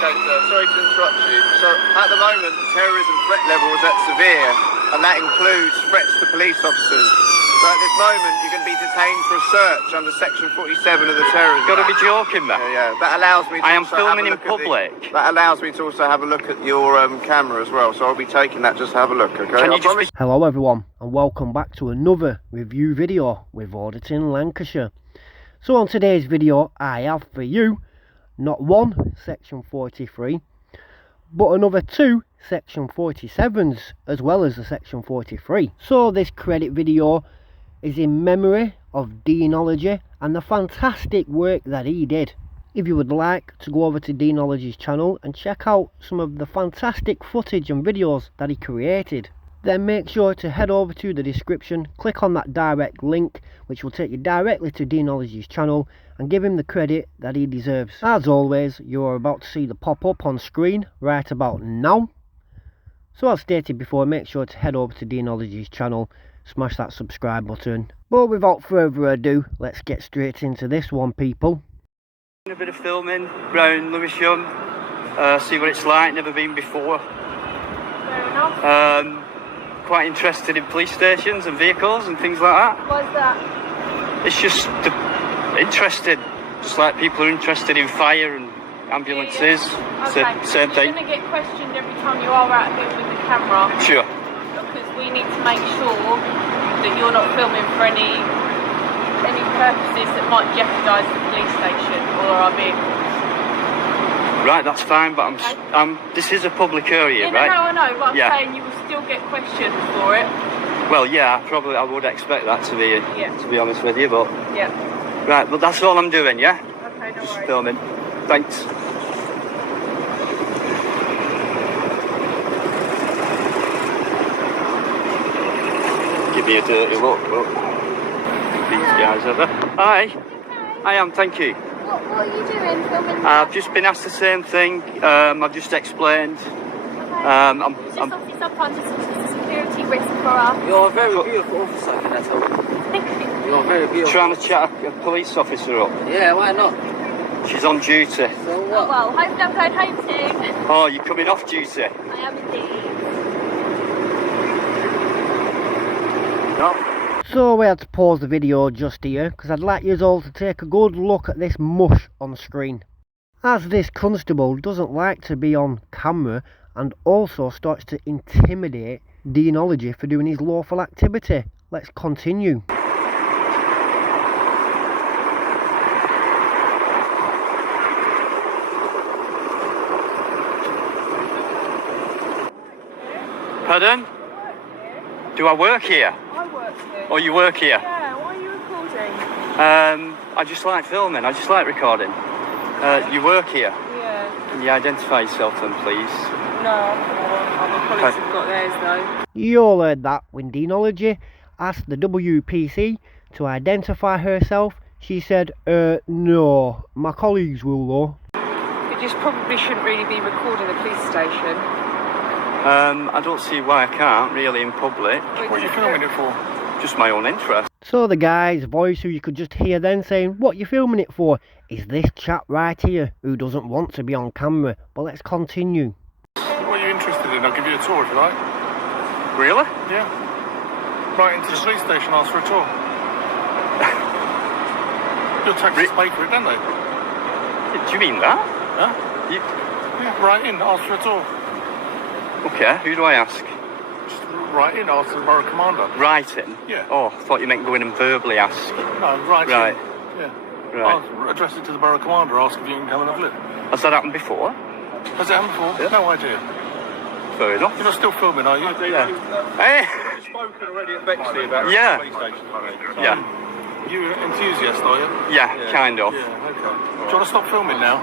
Okay, sir, sorry to interrupt you. So, at the moment, the terrorism threat level is at severe, and that includes threats to police officers. So, at this moment, you're going to be detained for a search under Section 47 of the Terrorism Got to Act. be joking, man. Yeah. That allows me to I am also have a filming in look at public. that allows me to also have a look at your camera as well. So, I'll be taking that just to have a look, okay? Can you just be... Hello everyone, and welcome back to another review video with Auditing Lancashire. So on today's video, I have for you not one Section 43, but another two Section 47s, as well as the Section 43. So this credit video is in memory of Deanology and the fantastic work that he did. If you would like to go over to Deanology's channel and check out some of the fantastic footage and videos that he created, then make sure to head over to the description, click on that direct link which will take you directly to Deanology's channel and give him the credit that he deserves. As always, you are about to see the pop up on screen right about now. So as stated before, make sure to head over to Deanology's channel, smash that subscribe button. But without further ado, let's get straight into this one, people. A bit of filming around Lewisham, see what it's like, never been before. Fair enough. Quite interested in police stations and vehicles and things like that. Why's that? It's just interested, just like people are interested in fire and ambulances. Okay. Same thing. You're going to get questioned every time you are out here with the camera. Sure. Because we need to make sure that you're not filming for any purposes that might jeopardise the police station or our vehicles. Right, that's fine, but this is a public area, Yeah, right? No, I know, but I'm Yeah. saying you will still get questioned for it. Well, yeah, I would expect that to be honest with you, but Yeah. right, but that's all I'm doing, yeah? Okay, no Just worries. filming. Thanks. Give me a dirty look. These guys over. Hi. I am, thank you. What are you doing? Filming? I've just been asked the same thing. I've just explained. It's just obviously sometimes it's a security risk for us. You're a very beautiful officer, can I tell you? Thank you. You're very beautiful. Trying to chat a police officer up. Yeah, why not? She's on duty. So Oh, what? well, hopefully I'm going home soon. Oh, you're coming off duty? I am indeed. No. So we had to pause the video just here because I'd like you all to take a good look at this mush on screen. As this constable doesn't like to be on camera and also starts to intimidate Deanology for doing his lawful activity. Let's continue. Pardon? Do I work here? I work here. Oh, you work here? Yeah, why are you recording? I just like filming. I just like recording. You work here? Yeah. Can you identify yourself then, please? No, my colleagues have got theirs though. You all heard that when Deanology asked the WPC to identify herself. She said, no, my colleagues will though. You just probably shouldn't really be recording the police station. I don't see why I can't, really, in public. What are you filming it for? Just my own interest. So the guy's voice who you could just hear then saying, what you filming it for, is this chap right here who doesn't want to be on camera. But let's continue. What are you interested in? I'll give you a tour if you like. Really? Yeah. Right into the police station, ask for a tour. Your taxis pay for it, don't they? Do you mean that? Huh? Yeah, right in, ask for a tour. Okay, who do I ask? Just right in, ask the borough commander. Writing? Yeah. Oh, I thought you meant go in and verbally ask. No, right Right. in. Yeah. Right. Address it to the borough commander, ask if you can come and have a look. Has that happened before? Has it happened before? Yeah. No idea. Fair enough. You're not still filming, are you? Yeah. Hey! You've spoken already at Bexley about Yeah. the police station, Yeah. You an enthusiast, are you? Yeah, kind of. Yeah, okay. Do you want to stop filming now?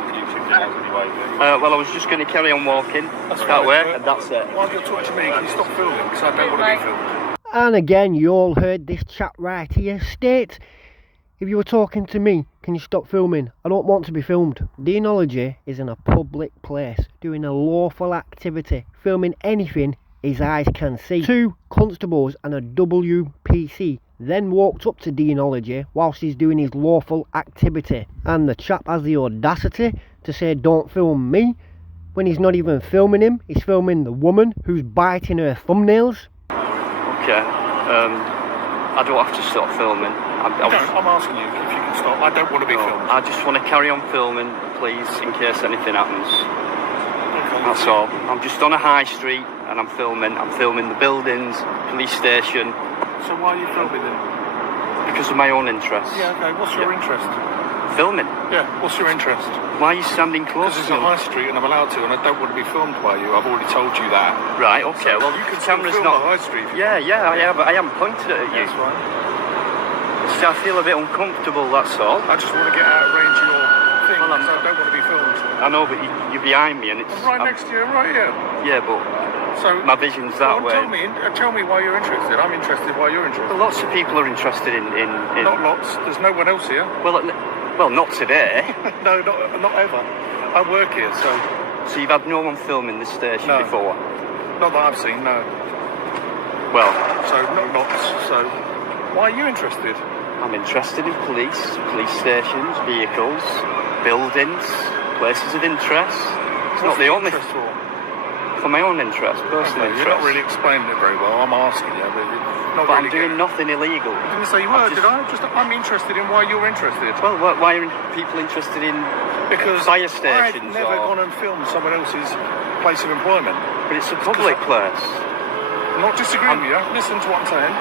Well, I was just going to carry on walking that way, and that's it. While you're talking to me, can you stop filming? Because I don't want to be filmed. And again, you all heard this chap right here state, if you were talking to me, can you stop filming? I don't want to be filmed. Deanology is in a public place, doing a lawful activity, filming anything his eyes can see. Two constables and a WPC then walked up to Deanology whilst he's doing his lawful activity, and the chap has the audacity to say don't film me when he's not even filming him, he's filming the woman who's biting her thumbnails. Okay, I don't have to stop filming. I'm asking you if you can stop. I don't want to be filmed. I just want to carry on filming, please, in case anything happens. Okay. That's all. I'm just on a high street and I'm filming. I'm filming the buildings, police station. So why are you filming then? Because of my own interest. Yeah, okay. What's your interest? Filming. Yeah, what's your interest? Why are you standing close Because it's to a me? high street and I'm allowed to, and I don't want to be filmed by you. I've already told you that. Right, okay. So Well, you can the still camera's film not... the high street. Yeah, I haven't pointed it at you. That's right. So I feel a bit uncomfortable, that's all. I just want to get out of range of your thing, Well, because I don't want to be filmed. I know, but you're behind me and it's... I'm right next to you, right here. Yeah, but So my vision's that way. Tell me why you're interested. I'm interested why you're interested. Well, lots of people are interested in... Not lots. There's no one else here. Well, not today. No, not ever. I work here, so... So you've had no one filming this station No. before? Not that I've seen, no. Well, So, not lots. So, why are you interested? I'm interested in police stations, vehicles, buildings, places of interest. It's not the only... interest for? For my own interest, personal Okay, interest. you're not really explaining it very well. I'm asking you, but you're not But really I'm doing nothing illegal. I didn't say you were, did I? I'm interested in why you're interested. Well, why are people interested in Because fire I've stations? never gone and filmed someone else's place of employment. But it's a public place. I'm not disagreeing with you. Listen to what I'm saying.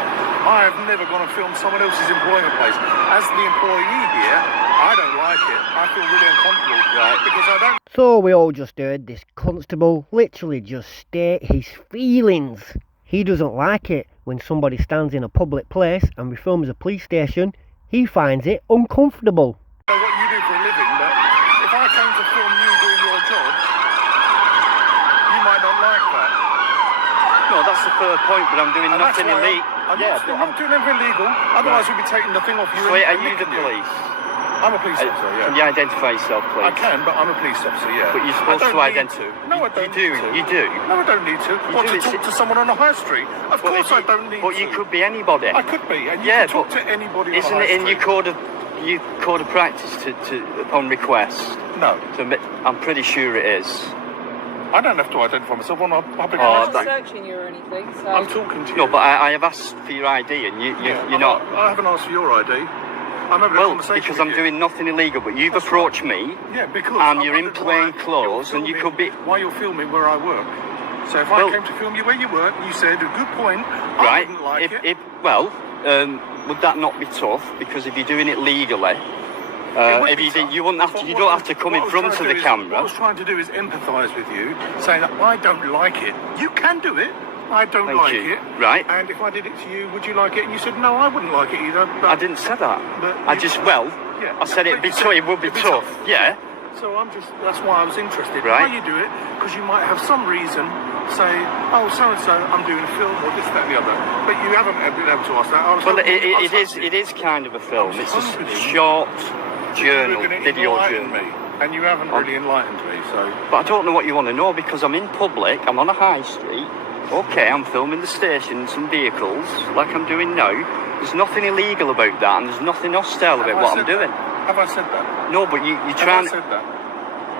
I have never gone and filmed someone else's employment place. As the employee here, I don't like it. I feel really uncomfortable. Right. Because I don't... So we all just heard this constable literally just state his feelings. He doesn't like it when somebody stands in a public place and we films a police station. He finds it uncomfortable. I know what you do for a living, but if I came to film you doing your job, you might not like that. No, that's the third point, but I'm doing And that's nothing why illegal. I'm not doing anything illegal. Otherwise, we'd be taking the thing off you. Wait, are and you the nicking police? I'm a police officer, yeah. Can you identify yourself, please? I can, but I'm a police officer, yeah. But you're I supposed don't to need identify. No, I don't You do. need to. You do. No, I don't need to. What, do, to it's- talk to someone on a high street? Of But course if I don't need to. But you could be anybody. I could be, and you Yeah, can talk but to anybody on a Isn't high it in street. your code of practice to upon request? No. I'm pretty sure it is. I don't have to identify myself on a public Oh, high I'm street. not searching you or anything, so... I'm talking to you. No, but I have asked for your ID, and you're not. I haven't asked for your ID. I'm having a Well, conversation because with I'm you. doing nothing illegal, but you've approached me. Yeah, because and I you're in wondered plain why clothes, you're and you filming- could be Why you're filming where I work. So if Well- I came to film you where you work, you said a good point. I right. wouldn't like it. Would that not be tough? Because if you're doing it legally, It would if be you tough. you wouldn't have to. But You what don't I- have to come what I in was front trying of to the do is- camera. What I was trying to do is empathise with you, saying that I don't like it. You can do it. I don't Thank like you. it. Right. And if I did it to you, would you like it? And you said, no, I wouldn't like it either. But I didn't say that. But I you- just Yeah. I said it'd be But you tough. said It would be it'd be tough. tough. Yeah. So that's why I was interested. Right. Why you do it? Because you might have some reason, say, oh, so-and-so, I'm doing a film, or this, that, and the other. But you haven't been able to ask that. Well, it is kind of a film. It's a hoping short journal, You're gonna video enlighten journal. me, and you haven't really enlightened me, so... But I don't know what you want to know because I'm in public, I'm on a high street. Okay, I'm filming the stations and vehicles like I'm doing now. There's nothing illegal about that, and there's nothing hostile about what I'm doing. Have I said that? No, but you're Have trying. I said that?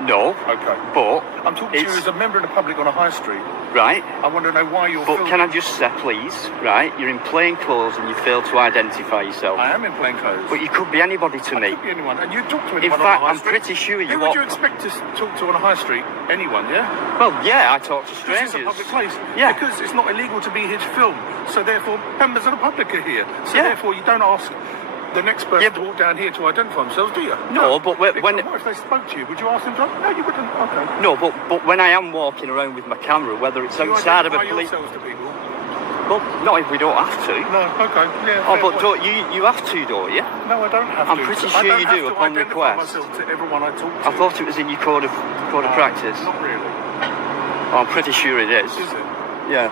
No, Okay. but I'm talking to you it's as a member of the public on a high street. right. I want to know why you're But filming. can I just say, please, right? You're in plain clothes and you fail to identify yourself. I am in plain clothes. But you could be anybody to me. Could be anyone, and you talk to anyone In on fact, a high I'm street. pretty sure you Who are. would you expect to talk to on a high street? Anyone, yeah? Well, yeah, I talk to This strangers. is a public place. Yeah. Because it's not illegal to be here to film. So therefore, members of the public are here. So Yeah. therefore, you don't ask the next person Yeah, to walk down here to identify themselves, do you? No, but when- Because what if they spoke to you? Would you ask them to? No, you wouldn't. Okay. No, but when I am walking around with my camera, whether it's Do you outside of a identify police, yourselves to people? well, not if we don't have to. No, okay. Yeah, Oh, fair but point. don't you have to, don't you? No, I don't have I'm to. pretty I sure don't you have do to upon identify request. myself to everyone I talk to. I thought it was in your code of practice. Not really. Oh, I'm pretty sure it is. Is it? Yeah.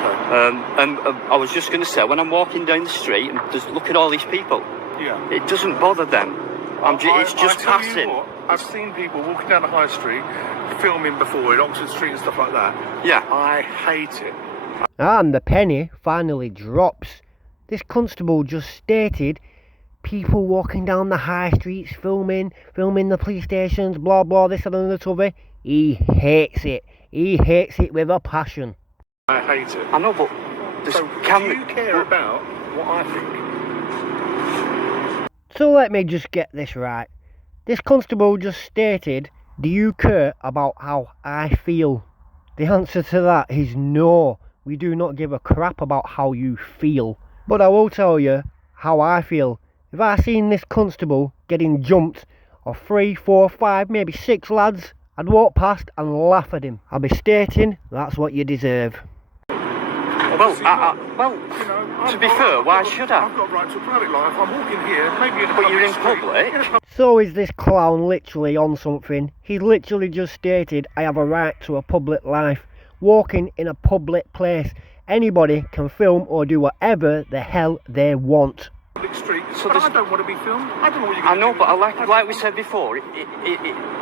Okay. And I was just going to say, when I'm walking down the street and just look at all these people, Yeah. it doesn't bother them. It's just I tell passing. You what, I've seen people walking down the high street, filming before in Oxford Street and stuff like that. Yeah. I hate it. And the penny finally drops. This constable just stated people walking down the high streets filming the police stations, blah blah, this and the other. He hates it. He hates it with a passion. I hate it. I know, but there's So, do you care about what I think? So let me just get this right. This constable just stated, do you care about how I feel? The answer to that is no. We do not give a crap about how you feel. But I will tell you how I feel. If I seen this constable getting jumped of 3, 4, 5, maybe 6 lads, I'd walk past and laugh at him. I'd be stating, that's what you deserve. Well, to be fair, why should I? I've got right to a private life. I'm walking here, maybe in a But you're in street. public. So is this clown literally on something? He literally just stated, I have a right to a public life. Walking in a public place. Anybody can film or do whatever the hell they want. Public street. So But there's- I don't want to be filmed. I don't know what you're I going know, to do. but like we said before,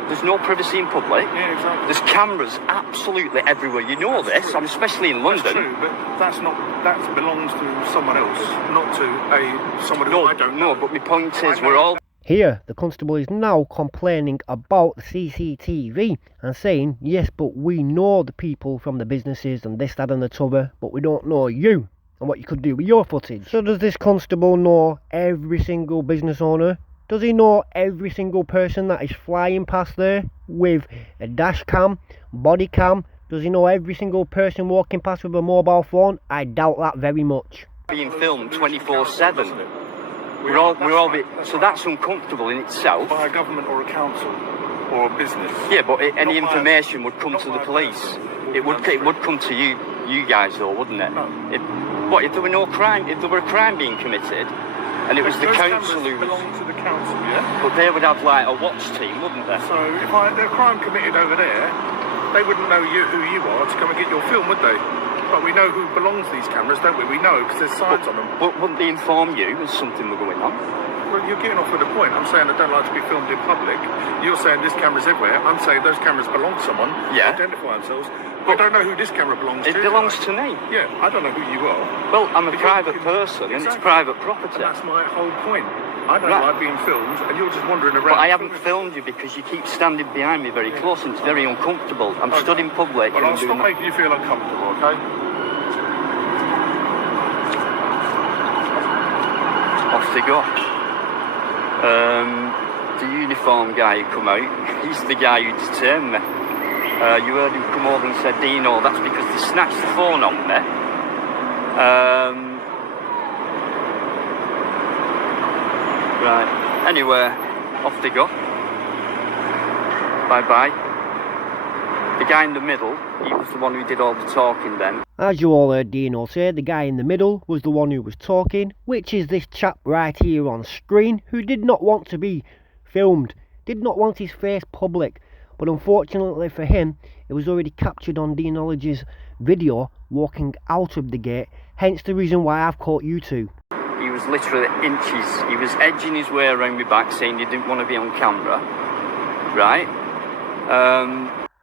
there's no privacy in public. Yeah, exactly. There's cameras absolutely everywhere. You know this, and especially in That's London. true, but that belongs to someone else, not to someone who I don't know. No, but my point is, we're all Here, the constable is now complaining about the CCTV and saying, yes, but we know the people from the businesses and this, that and the t'other, but we don't know you and what you could do with your footage. So does this constable know every single business owner? Does he know every single person that is flying past there with a dash cam, body cam? Does he know every single person walking past with a mobile phone? I doubt that very much. being filmed 24/7. So that's uncomfortable in itself. By a government or a council or a business. Yeah, but any Not by- information would come not to the by a police. person. It would come to you guys though, wouldn't it? No. If there were no crime, if there were a crime being committed, and it was the Those council cameras who belong to the council, yeah? but they would have like a watch team, wouldn't they? So if there's a crime committed over there, they wouldn't know who you are to come and get your film, would they? But we know who belongs to these cameras, don't we? We know because there's signs on them. But wouldn't they inform you when something were going on? Well, you're getting off with a point. I'm saying I don't like to be filmed in public. You're saying this camera's everywhere. I'm saying those cameras belong to someone. Yeah. Identify themselves. But I don't know who this camera belongs to. It belongs to me. Yeah, I don't know who you are. Well, I'm a Because- private person and it's private property. And that's my whole point. I don't Right. like being filmed, and you're just wandering around. But I haven't filmed you because you keep standing behind me very close and it's very uncomfortable. I'm Okay. stood in public. Well, and I'll stop doing my- making you feel uncomfortable, okay? Off they go. The uniform guy who come out, he's the guy who detained me. You heard him come over and said, Dino, that's because they snatched the phone off me. Right, anyway, off they go. Bye-bye. The guy in the middle, he was the one who did all the talking then. As you all heard Dino say, the guy in the middle was the one who was talking, which is this chap right here on screen who did not want to be filmed, did not want his face public, but unfortunately for him, it was already captured on Deanology's video walking out of the gate, hence the reason why I've caught you two. He was literally inches, he was edging his way around my back saying he didn't want to be on camera, right?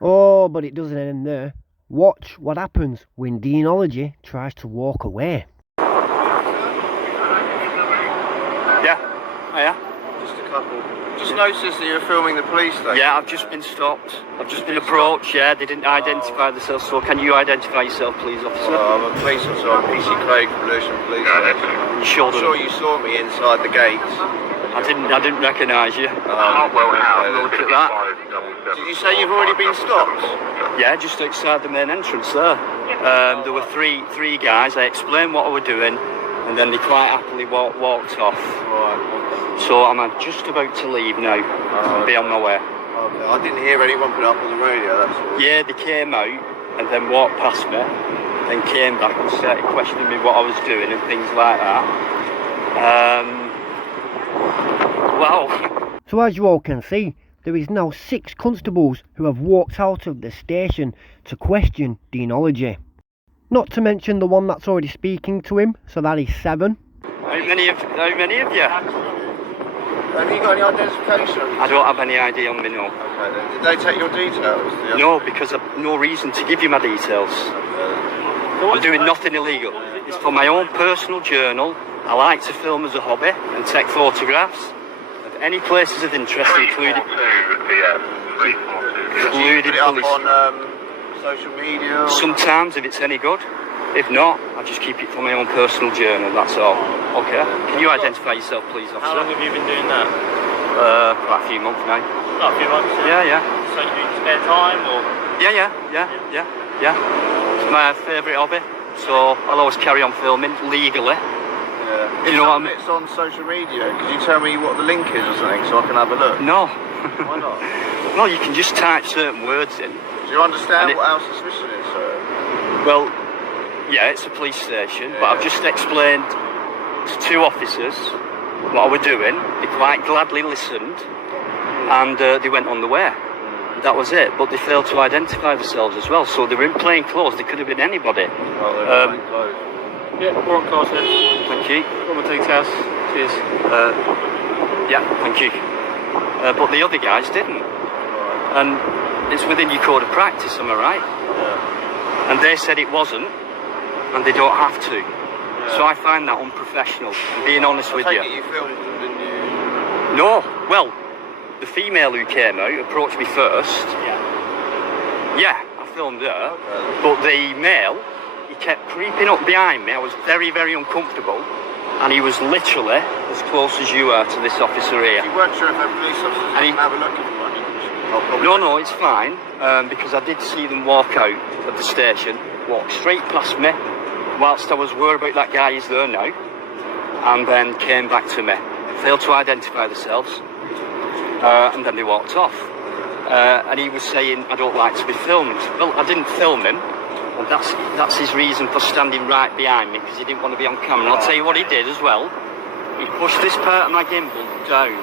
Oh, but it doesn't end there. Watch what happens when Deanology tries to walk away. Yeah, Just a couple. Just noticed that you were filming the police station. yeah, I've just been stopped. I've just been approached, yeah, they didn't identify themselves, so can you identify yourself please, officer? Well, I'm a police officer on PC Craig, Revolution Police Station. You showed I'm sure them. you saw me inside the gates. I didn't recognise you. Look at that. Did you say you've already been stopped? Yeah, just outside the main entrance there. There were three guys, I explained what I was doing, and then they quite happily walked off. Right. So I'm just about to leave now, and be on my way. Okay. I didn't hear anyone put it up on the radio, that's all. Yeah, they came out and then walked past me, then came back and started questioning me what I was doing and things like that. Wow. So as you all can see, there is now 6 constables who have walked out of the station to question Deanology. Not to mention the one that's already speaking to him, so that is 7. How many of you? Have you got any identification? I don't have any ID on me, no. Okay then. Did they take your details? No, because I've no reason to give you my details. I'm doing nothing illegal. It's for my own personal journal. I like to film as a hobby and take photographs of any places of interest, including... including Put it up police. on social media. Or Sometimes, if it's any good. If not, I just keep it for my own personal journal, that's all. Okay? Can you identify yourself, please, officer? How long have you been doing that? Quite a few months now. Not a few months. Yeah. So you do spare time or? Yeah. It's my favourite hobby, so I'll always carry on filming legally. yeah. You know what I mean? It's on social media. Could you tell me what the link is or something so I can have a look? No. Why not? No, you can just type certain words in. Do you understand what our suspicion is, sir? Well, yeah, it's a police station, but I've just explained to two officers what I was doing. They quite gladly listened, and they went on the way. That was it, but they failed to identify themselves as well, so they were in plain clothes. They could have been anybody. Oh, they're plain clothes. Yeah, we're on close then. Thank you. Come and take house. Cheers. Yeah, thank you. But the other guys didn't. And it's within your code of practice, am I right? Yeah. And they said it wasn't, and they don't have to. So I find that unprofessional, I'm being honest with you. I take it you filmed them, didn't you? No, well, the female who came out approached me first. Yeah, I filmed her. Okay. But the male, he kept creeping up behind me. I was very, very uncomfortable. And he was literally as close as you are to this officer here. You weren't sure if they're police officers. And You can have a look if you want. No, it's fine, because I did see them walk out of the station, walk straight past me, whilst I was worried about that guy is there now, and then came back to me, failed to identify themselves, and then they walked off. And he was saying, I don't like to be filmed. Well, I didn't film him, and that's his reason for standing right behind me, because he didn't want to be on camera. And I'll tell you what he did as well. He pushed this part of my gimbal down,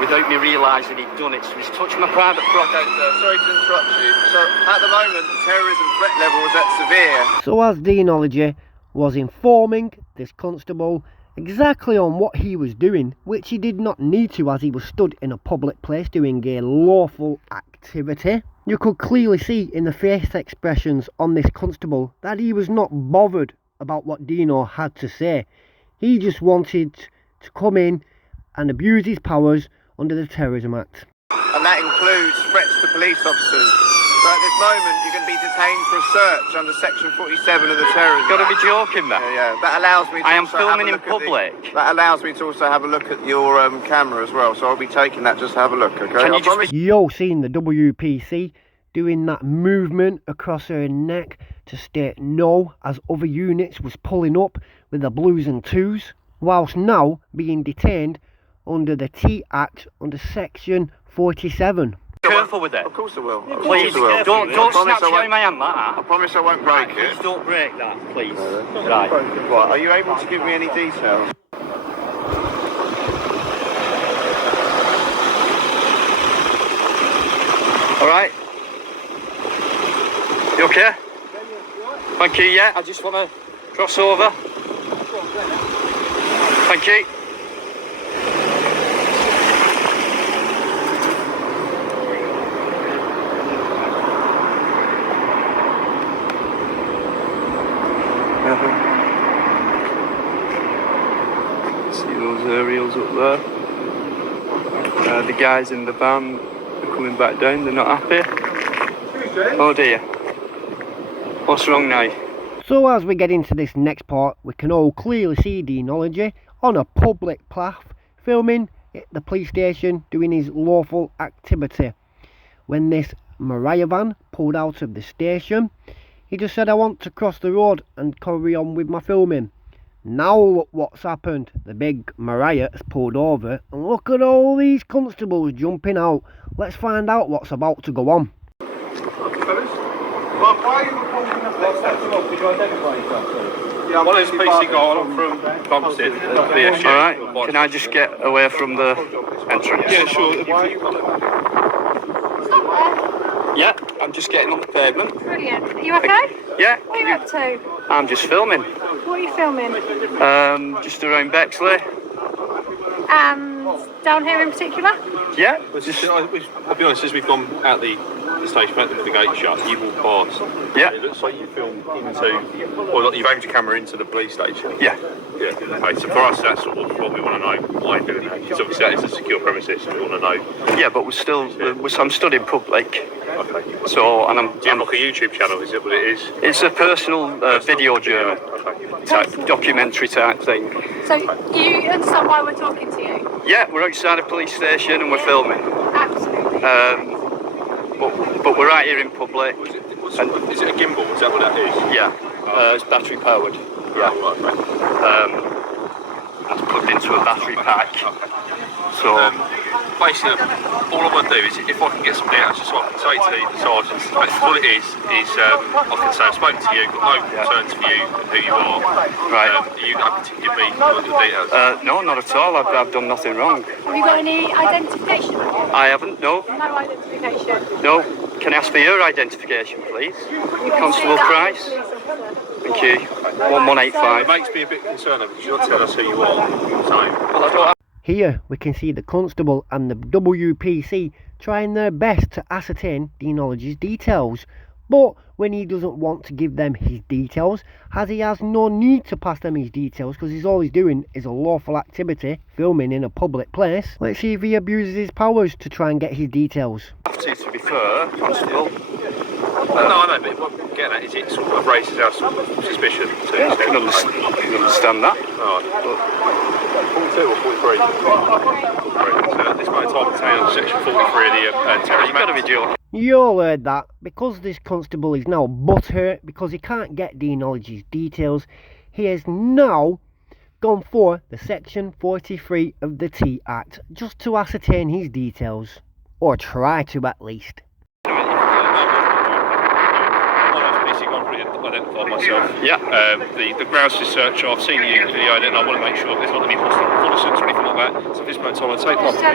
without me realising he'd done it, so he's touched my private property. Okay, sir, sorry to interrupt you. So, at the moment, the terrorism threat level is at severe. So as Deanology was informing this constable exactly on what he was doing, which he did not need to as he was stood in a public place doing a lawful activity, you could clearly see in the face expressions on this constable that he was not bothered about what Dino had to say. He just wanted to come in and abuse his powers under the Terrorism Act. And that includes threats to police officers. So at this moment, you're going to be detained for a search under Section 47 of the Terrorism You've got to Act. be joking, man. Yeah. That allows me to I am also have filming a in look at public. that allows me to also have a look at your camera as well. So I'll be taking that just to have a look, okay? Can you I promise. Yo, seen the WPC doing that movement across her neck to state no as other units was pulling up with the blues and twos, whilst now being detained under the T Act under Section 47. Careful with it. Of course I will. Of Please, course I will. don't I promise snatch I out won't- my hand like I that. promise I won't break Please it. don't break that, please. Right. Right, are you able to give me any details? Alright. You okay? Thank you, yeah. I just want to cross over. Thank you. See those aerials up there? The guys in the van are coming back down, they're not happy. Oh dear. What's wrong now? So as we get into this next part, we can all clearly see Deanology on a public path filming at the police station doing his lawful activity. When this Mariah van pulled out of the station, he just said, I want to cross the road and carry on with my filming. Now look what's happened. The big Mariah has pulled over and look at all these constables jumping out. Let's find out what's about to go on. Yeah, my name's PC Gold. I'm from Bumpstead. Alright, can I just get away from the entrance? Yeah, sure. Yeah, I'm just getting on the pavement. Brilliant. Are you okay? Yeah, What are you up to? I'm just filming. What are you filming? Just around Bexley. And down here in particular? Yeah, I'll be honest, as we've gone out the the station, with the gate shut, you walk past. Yeah. It looks like you film into, or like you've aimed your camera into the police station. Yeah. Yeah. Okay, so for us, that's sort of what we want to know. Why you're doing that? Because obviously that is a secure premises, so we want to know. Yeah, but we're still, I'm stood in public. Okay. So, and I'm. Do you have like a YouTube channel? Is it what it is? It's a personal video journal, type, documentary type thing. So, do you understand why we're talking to you? Yeah, we're outside a police station and we're filming. Absolutely. But we're right here in public. Is it a gimbal? Is that what that is? Yeah, it's battery powered. Yeah. Oh, right, That's plugged into a battery pack. So basically, all I want to do is, if I can get some data, just so I can say to the sergeant, all it is I can say I've spoken to you, got no concerns for you and who you are. Right. Are you happy to give me the details? no, not at all. I've done nothing wrong. Have you got any identification? I haven't. No. No identification. No. Can I ask for your identification, please? You can Constable see that Price. police officer. Thank you. 1185. It makes me a bit concerned because you don't tell us who you are. So, Well, I don't. Here we can see the constable and the WPC trying their best to ascertain the knowledge's details, but when he doesn't want to give them his details, as he has no need to pass them his details because he's all he's doing is a lawful activity, filming in a public place. Let's see if he abuses his powers to try and get his details. To be fair, Constable. no, I know, but what I'm getting at is it sort of raises our sort of suspicion. I can understand that. 42 or 43? 43. So at this moment in time, it's on section 43 of the Terrorism. You've got to be joking. You all heard that. Because this constable is now butthurt because he can't get the knowledge's details, he has now gone for the section 43 of the T Act just to ascertain his details, or try to at least. Identified myself. Yeah. The grounds to search, I've seen the video and I want to make sure there's not any hostile reconnaissance or anything like that. So at this moment in time, I'll take off. Are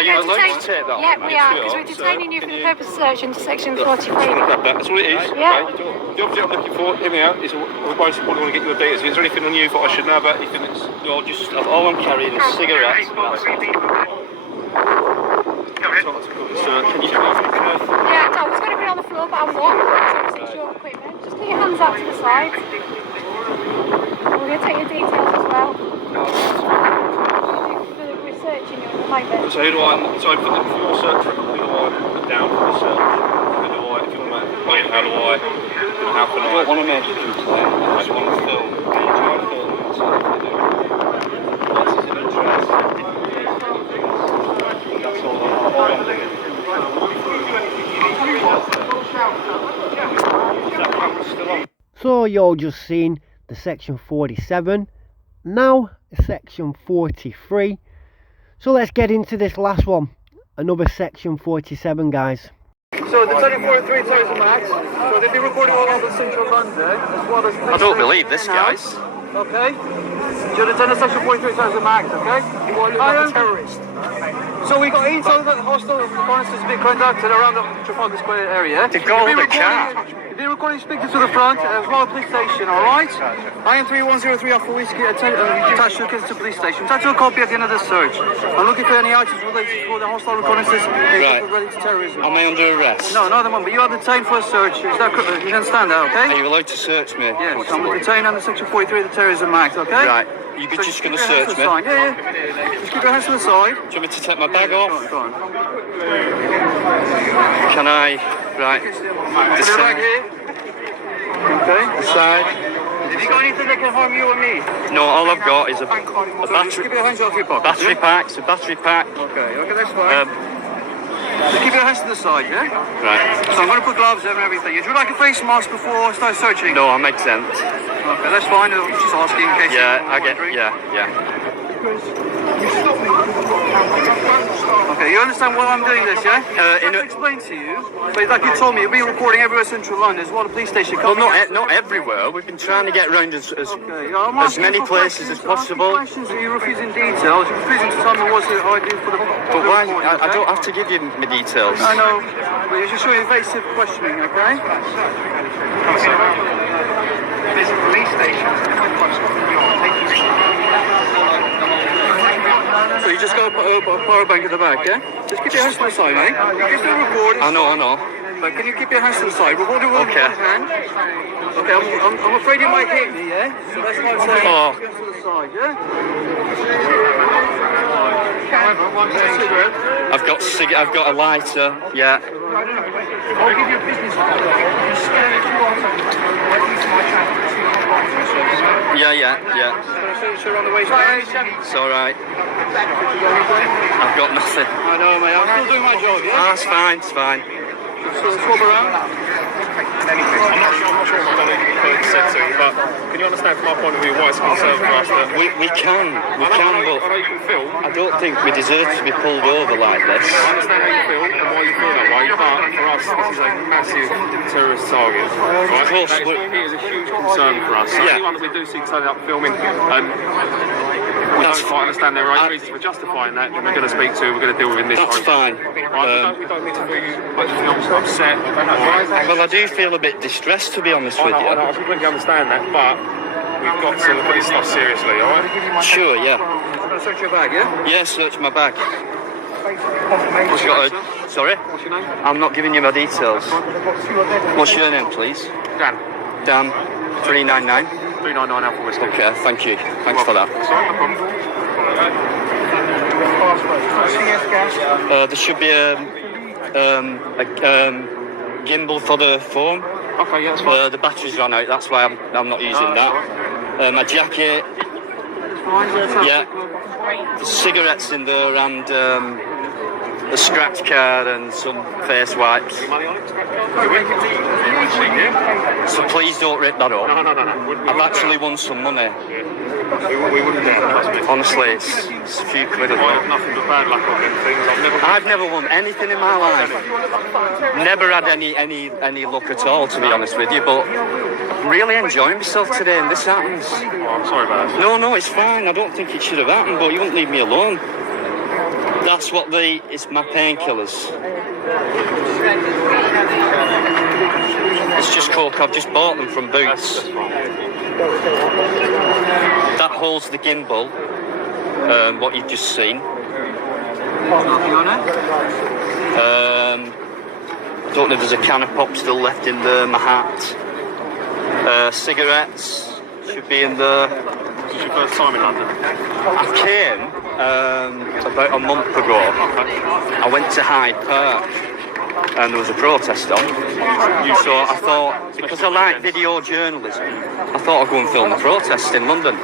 you allowed to take that off? Yeah, we are, because we're detaining you for the purpose of search under section 43. That's all it is. Yeah. Okay. The object I'm looking for, hear me out, is we're both probably want to get your data. Is there anything on you that I should know about? Anything that's... No, just all I'm carrying is cigarettes. Can you Yeah, I was going to put it on the floor, but I'm not. So it's your equipment. Just put your hands out to the side. We're going to take your details as well. We're searching you at the moment. So who do I... So for your search, who do I put down for the search? Who do I... If you want to explain how do I... How can I... don't want to make a complaint. I just want to film. I enjoy filming. So if you do. What's his interest? That's all I'm doing. So you're just seen the section 47, now section 43. So let's get into this last one, another section 47, guys. So the 43 Terrorism Act, so they've been recording all over central London, as well as... I don't believe this, guys. Okay? So it's under section 43 Terrorism Act, okay? You want to look like a terrorist. So we got inside the hostile reconnaissance being conducted around the Trafalgar Square area. To go on the chat. You've been recording speakers to the front as well as police station, alright? IM 3103 Alpha Whiskey attached to the police station. Attached to a copy at the end of the search. I'm looking for any items related to the hostile reconnaissance related to terrorism. Am I under arrest? No, not at the moment, but you are detained for a search. Is that correct? You understand that, okay? Are you allowed to search me? Yes, I'm detained under section 43 of the Terrorism Act, okay? Right. You're So just going keep to your hands search me? the side. Yeah. Just keep your hands to the side. Do you want me to take my bag off? Go on. Can I? Right. Put it back here. Okay. Decide. Have you got anything that can harm you or me? No, all I've got is a So just keep battery, your hands off your pockets. battery pack. It's a battery pack. Okay, that's fine. Just keep your hands to the side, yeah? Right. So I'm going to put gloves on and everything. Would you like a face mask before I start searching? No, I'm exempt. Okay, that's fine. I'm just asking in case Yeah, you're I get. wondering. Yeah. Okay, you understand why I'm doing this, yeah? In to explain to you, but like you told me, you'll be recording everywhere central London. There's a lot of police stations Well, coming not everywhere. We've been trying to get around as many many places as possible. Questions that you're refusing details. You're refusing to tell me what I do for the. But why? I don't have to give you my details. I know, but you're just showing evasive questioning, okay? There's a police station. So you just got a power bank at the back, yeah? Just keep your hands to the side, mate. You can still record. I know. But can you keep your hands to the side? Record it with one hand. Okay, I'm afraid you might hit me, yeah? So that's why I'm saying Oh. hands to the side, yeah? I've got a lighter. Yeah. I'll give you a business card. You can scan it if you want. Yeah. Signature on the waistband. It's all right. I've got nothing. I know, mate. I'm still doing my job, yeah? Ah, it's fine. So swap around. I'm not sure if I've done anything code said to you, but can you understand from our point of view why it's a concern for us that We can, I know but you can film. I don't think we deserve to be pulled over like this. I understand how you feel and why you feel that way, but for us, this is a massive terrorist target. Right? Of course, It is a huge concern for us. So Yeah. anyone that we do see turning up filming, we don't quite understand their own reasons for justifying that, then we're going to speak to, we're going to deal with in this That's process. fine. Right, we don't need to feel you upset. Well, I do feel a bit distressed, to be honest with I you. know, I completely understand that, but we've got to look at this stuff seriously, alright? Sure, yeah. I'm going to search your bag, yeah? Yeah, search my bag. What's your name, sir? Sorry? What's your name? I'm not giving you my details. What's your name, please? Dan. Dan, 399. 399 Alpha Whiskey. Okay, thank you. Thanks for that. Sorry, no problem. There should be a gimbal for the phone. Okay, yeah, that's fine. The battery's run out, that's why I'm not using that. My jacket. Yeah. The cigarettes in there and a scratch card and some face wipes. Money on it? Yeah? So please don't rip that up. No. I've actually won some money. We wouldn't dare, trust me. Honestly, it's a few quid as I well. have nothing but bad luck on them things. I've never won anything in my life. Never had any luck at all, to be honest with you. But really enjoying myself today, and this happens. Oh, I'm sorry about that. No, it's fine. I don't think it should have happened, but you wouldn't leave me alone. That's what it's my painkillers. It's just coke. I've just bought them from Boots. That holds the gimbal, what you've just seen. I don't know if there's a can of pop still left in there, my hat. Cigarettes should be in there. This is your first time in London? I came about a month ago. I went to Hyde Park and there was a protest on. So I thought, because I like video journalism, I thought I'd go and film the protest in London.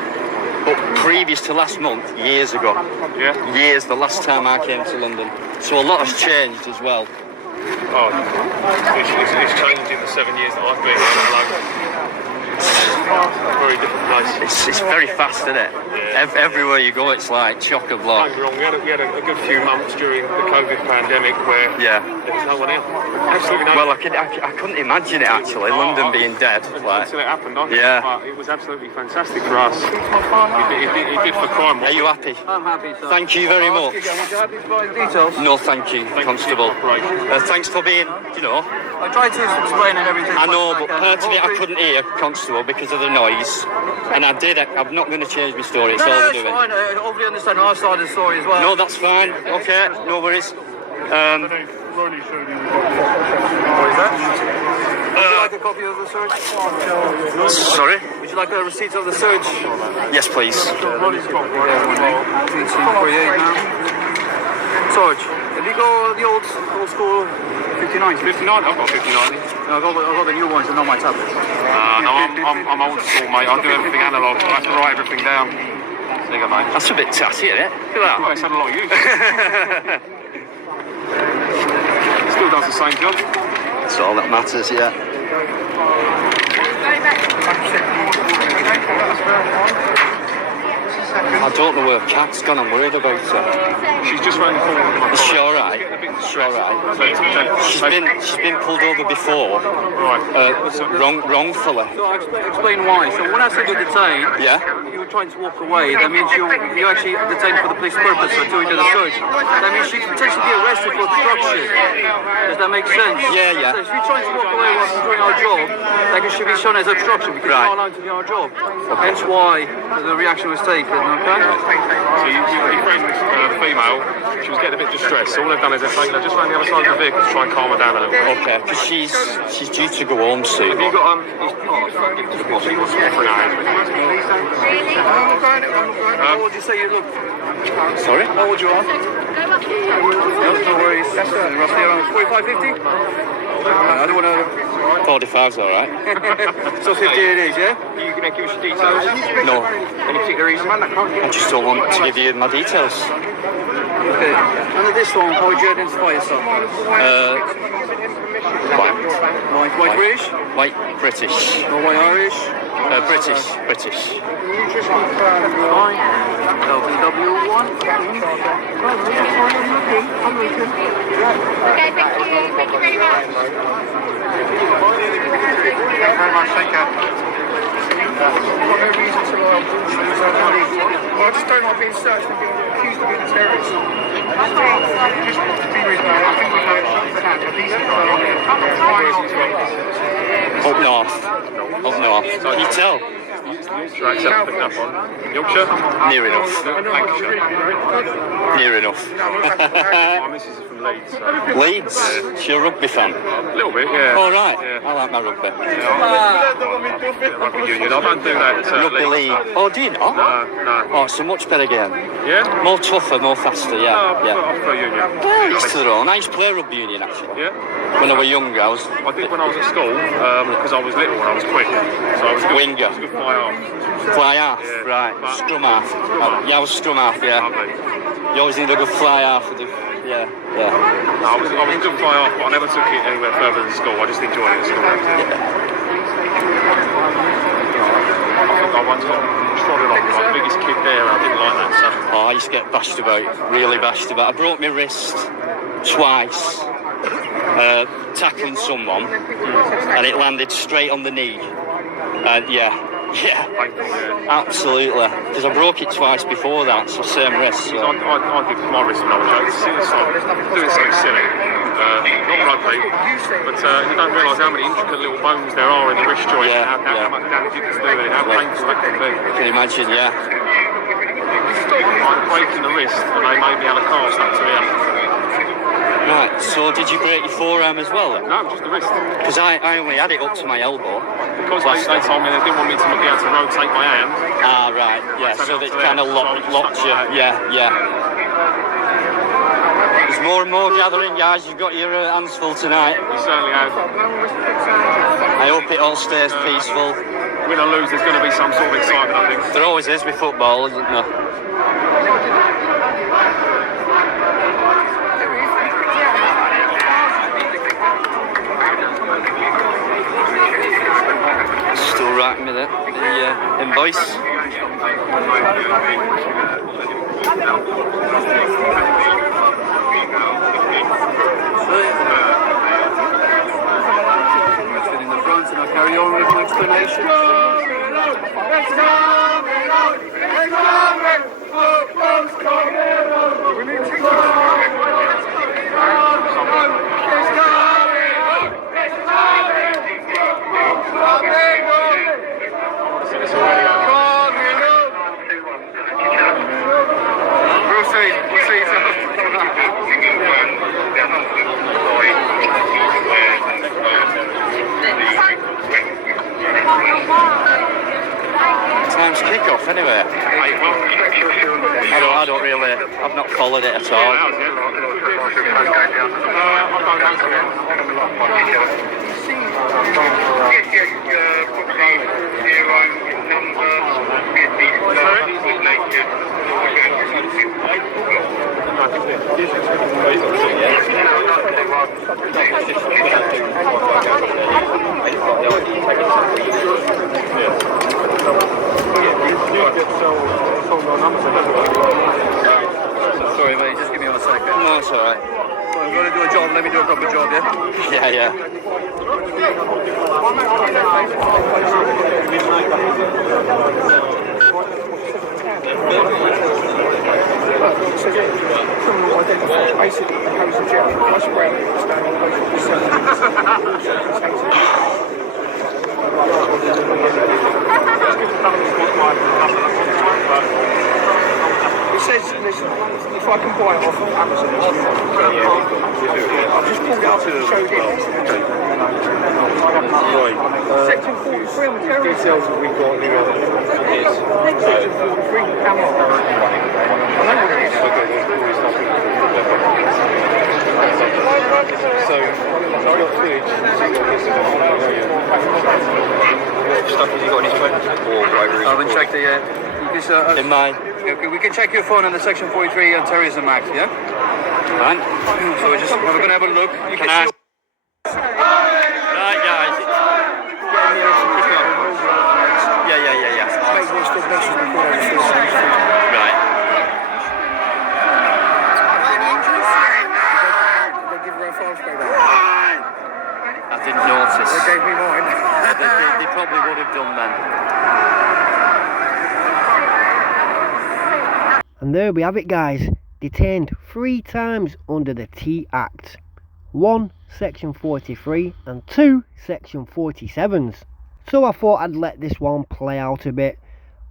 But previous to last month, years ago, the last time I came to London. So a lot has changed as well. Oh, it's changed in the 7 years that I've been here alone. Very different place. It's very fast, isn't it? Everywhere you go, it's like chock-a-block. Don't get me wrong, we had a good few months during the COVID pandemic where there was no one here. Absolutely no one. Well, I couldn't imagine it actually, London being dead. Until it happened, But it was absolutely fantastic for us. It did for crime. Are you happy? I'm happy, sir. Thank you very much. Would you happy to provide details? No, thank you, Constable. Thanks for being, I tried to explain and everything. I know, but part of it I couldn't hear, Constable, because of the noise. And I'm not going to change my story, it's all we're doing. Fine. I hopefully understand our side of the story as well. No, that's fine. Okay, no worries. What is that? Would you like a copy of the search? Sorry? Would you like a receipt of the search? Yes, please. Sarge, have you got the old school 59? 59? I've got 59. No, I've got the new ones and not my tablets. No, I'm old school, mate. I do everything analog. I have to write everything down. There you go, mate. That's a bit tatty, isn't it? Look at Well, it's had a lot of use. Still does the same job. That's all that matters, yeah. I don't know where Kat's gone, I'm worried about her. She's just round the corner. Is she alright? She's alright. She's been pulled over before. Right. Wrongfully. So I'll explain why. So when I said you're detained, you were trying to walk away. That means you actually detained for the police purpose until you did a search. That means you could potentially be arrested for obstruction. Does that make sense? Yeah. So if you're trying to walk away while we're doing our job, that should be shown as obstruction because you're not allowed to do our job. Hence why the reaction was taken. So your friend, female, she was getting a bit distressed. So all they've done is they've taken her just around the other side of the vehicle to try and calm her down a little bit. Okay, because she's due to go home soon. Have you got his pass? I'll give it to the boss. He wants to for an hour. How would you say you look? Sorry? How old you are? No worries. That's roughly around 45, 50? I don't want to... 45's alright. So 50 it is, yeah? You going to give us your details? No, Any particular reason? I just don't want to give you my details. Okay. Under this one, how would you identify yourself? White British? White British. Or white Irish? British. LBW1. Okay, thank you. Thank you very much. Very much, take care. Got no reason to lie, unfortunately. I just don't like being searched and being accused of being a terrorist. Just to be reasonable, I think we've had a decent Up north. Can you tell? Right, so picking up on Yorkshire? Near enough. Lancashire. Near enough. My missus is from Leeds. So. Leeds? She's a rugby fan? A little bit, yeah. All right. Yeah. I like my rugby. Rugby union. I don't do that. Rugby league. Oh, do you not? No. Oh, it's a much better game. Yeah? More tougher, more faster, No, yeah. I prefer union. Well, each to their own. I used to play rugby union, actually. Yeah? When I was younger, I was I did when I was at school, because I was little and I was quick. So I was a good, Winger. I was a good fly half. fly half, Yeah. right. Scrum half. Yeah, I was scrum half, yeah. Lovely. You always need a good fly half. Yeah. No, I was a good fly half, but I never took it anywhere further than school. I just enjoyed it at school. I think I once got trodden on by the biggest kid there. I didn't like that stuff. Oh, I used to get bashed about, really bashed about. I broke my wrist twice, tackling someone, and it landed straight on the knee. Yeah, absolutely. Because I broke it twice before that, so same wrist. So. I did my wrist when I was young. It's like doing something silly. Not rugby, but you don't realise how many intricate little bones there are in the wrist joint, how much damage it can do and how painful that can be. Can you imagine, yeah. I'm breaking the wrist and they made me have a cast up to here. Right, so did you break your forearm as well then? No, just the wrist. Because I only had it up to my elbow. Because they told me they didn't want me to be able to rotate my hand. Ah, right, yeah, so it kind of locked you. Yeah. There's more and more gathering, guys. You've got your hands full tonight. You certainly have. I hope it all stays peaceful. Win or lose, there's going to be some sort of excitement, I think. There always is with football, isn't there? Still writing me the invoice. In the front and I'll carry on with the explanation. Time's kick-off anyway. I don't really, I've not followed it at all. Sorry mate, just give me 1 second. No, it's alright. So I'm going to do a job, let me do a proper job, yeah? Yeah. Criminal identified basically impose a jail. That's where I understand. I can buy it off of Amazon. I've just pulled it up and showed it. Section 43 on the terrorism. Details that we got here. Section 43 camera. I know what it is. Okay, there's nothing. So, I've got footage. What stuff has he got in his phone? Or whatever. I haven't checked it yet. In mine. Okay, we can check your phone on the Section 43 on Terrorism Act, yeah? Fine. So we're going to have a look. You can see. Right, guys. Yeah. Right. I didn't notice. They gave me mine. They probably would have done then. And there we have it, guys. Detained 3 times under the T Act. 1 Section 43 and 2 Section 47s. So I thought I'd let this one play out a bit,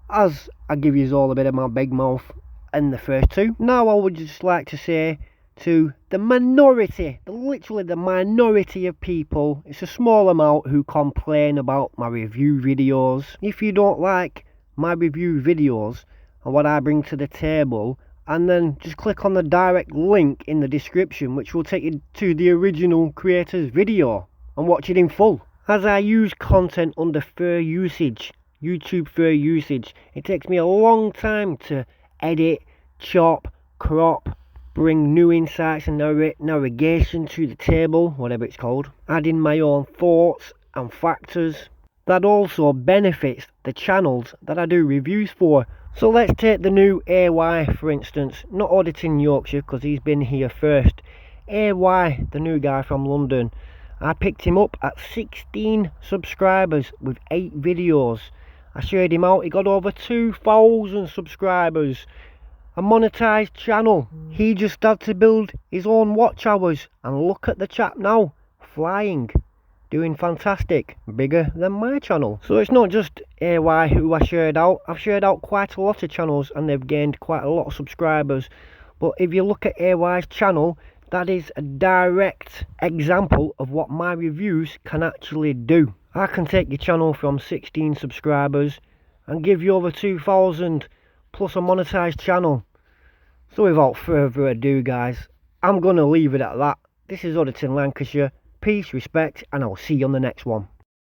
as I give you all a bit of my big mouth in the first 2. Now I would just like to say to the minority, literally the minority of people, it's a small amount who complain about my review videos. If you don't like my review videos and what I bring to the table, and then just click on the direct link in the description, which will take you to the original creator's video and watch it in full. As I use content under fair usage, YouTube fair usage, it takes me a long time to edit, chop, crop, bring new insights and navigation to the table, whatever it's called, adding my own thoughts and factors. That also benefits the channels that I do reviews for. So let's take the new AY for instance, not Auditing Yorkshire because he's been here first. AY, the new guy from London, I picked him up at 16 subscribers with 8 videos. I shared him out, he got over 2,000 subscribers. A monetized channel. He just had to build his own watch hours, and look at the chap now, flying, doing fantastic, bigger than my channel. So it's not just AY who I shared out. I've shared out quite a lot of channels and they've gained quite a lot of subscribers. But if you look at AY's channel, that is a direct example of what my reviews can actually do. I can take your channel from 16 subscribers and give you over 2,000 plus a monetized channel. So without further ado, guys, I'm going to leave it at that. This is Auditing Lancashire. Peace, respect, and I'll see you on the next one.